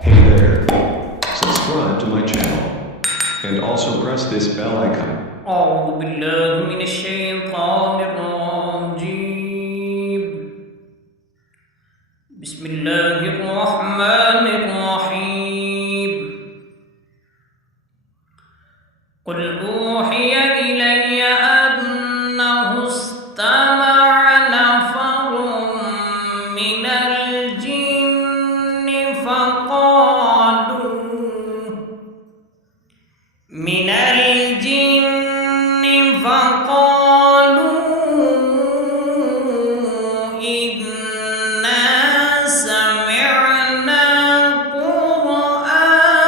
Hey there. Subscribe to my channel. And also press this bell icon. أعوذ بالله من الشيطان الرجيم. بسم الله الرحمن الرحيم. قل أوحي إلي أنه استمع نفر من الجن فقالوا إنا سمعنا قرآنا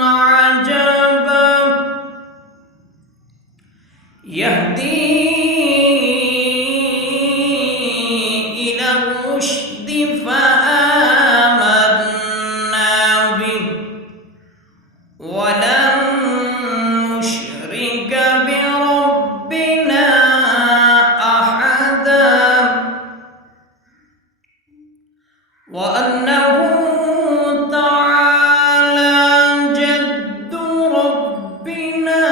عجبا يهدي إلى الرشد فآمنا به ولن نشرك بربنا أحدا وأنه تعالى جد ربنا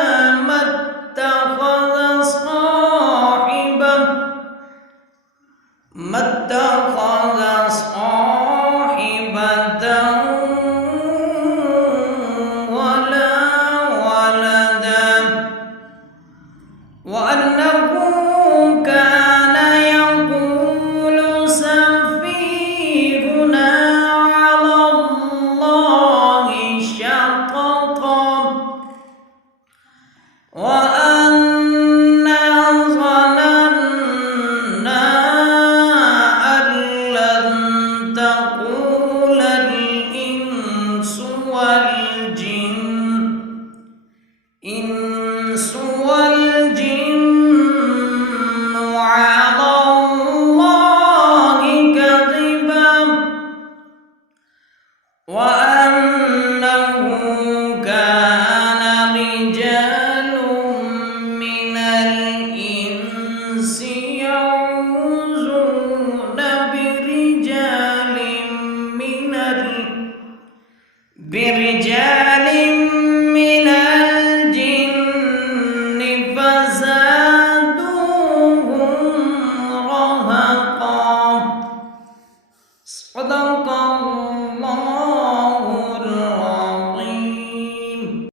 ما اتخذ صاحبة